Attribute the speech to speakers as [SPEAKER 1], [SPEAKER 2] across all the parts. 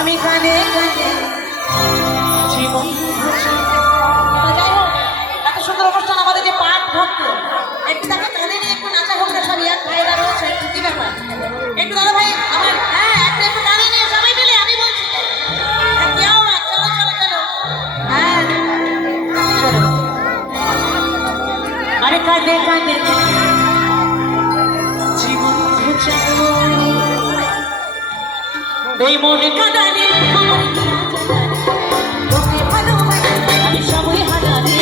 [SPEAKER 1] আমি কানে কানে এই মনে কাদানে আমার তোকে ভালোবাসি, আমি সবই হারানি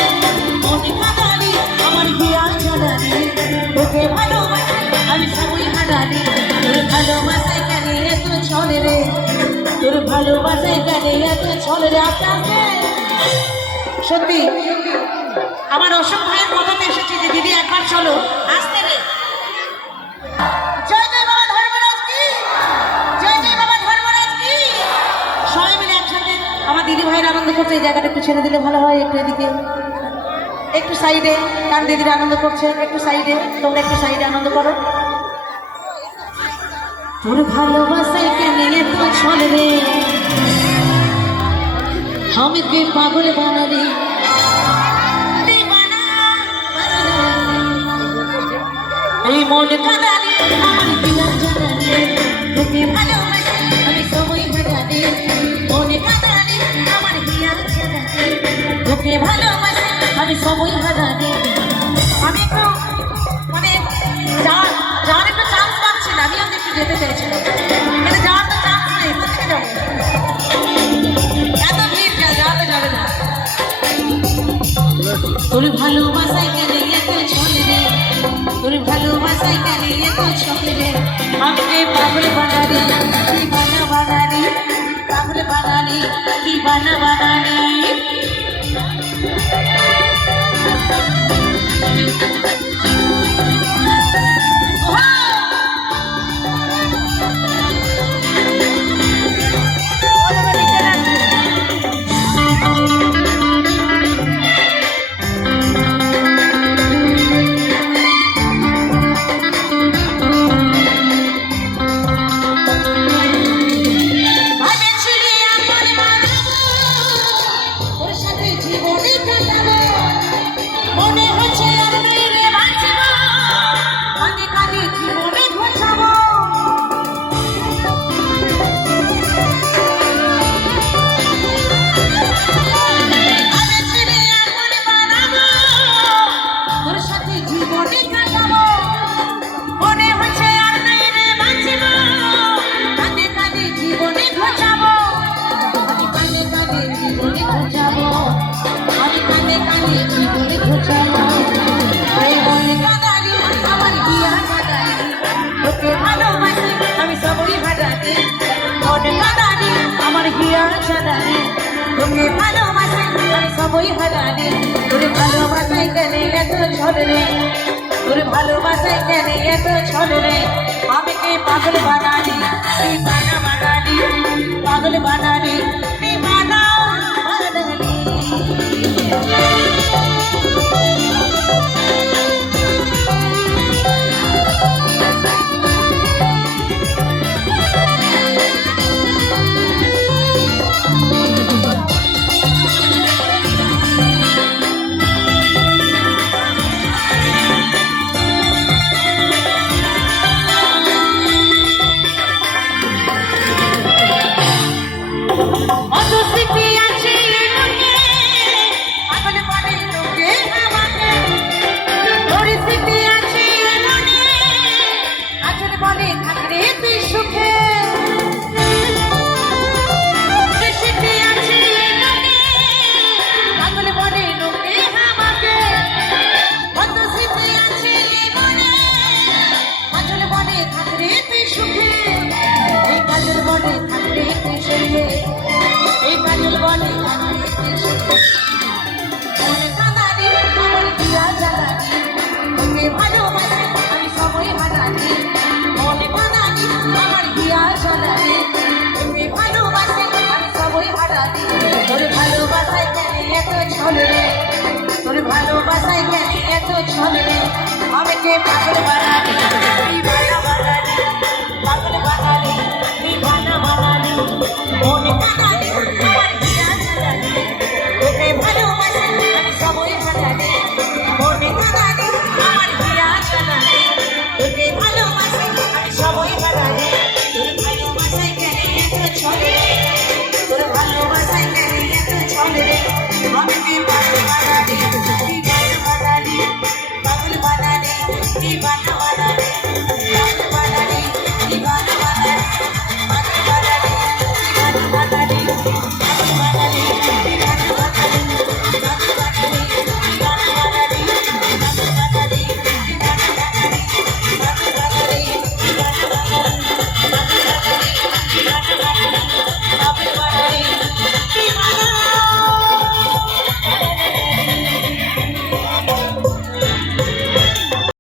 [SPEAKER 1] মনে কাদানে আমার বিয়ার কাদানি তোকে আমি সবই হারানি তোর ভালোবাসায় কানে এত চলে রে, তোর ভালোবাসায় কানে এত চলে রে সত্যি, আমার অসম্ভবের কথাতে এসে করছে এই জায়গাটা একটু ছেড়ে দিলে ভালো হয়, একটু এদিকে। একটু সাইডে কারণ দিদিরা আনন্দ করছে, একটু সাইডে, তোমরা একটু সাইডে আনন্দ করো। তোর ভালোবাসায় কেন তো ছড়বে আমি তুই পাগল বানাবি এই মন কাদালি। তোর ভালোবাসায় কানে এত চলবে তোর ভালোবাসায় কানে এত চলবে আমাকে পাগল বানানি কি বানা বানানি পাগল বানানি কি বানা তোরে ভালোবাসাই আমি সবই হারানি তোরে ভালোবাসাই কেন এত ছলরে তোরে ভালোবাসাই কেন এত ছলরে আমি কে পাগল বানানি তুই বানা বানানি পাগল বানানি তুই বানা বানানি তো চলবে আমাকে পাগল বানাবি?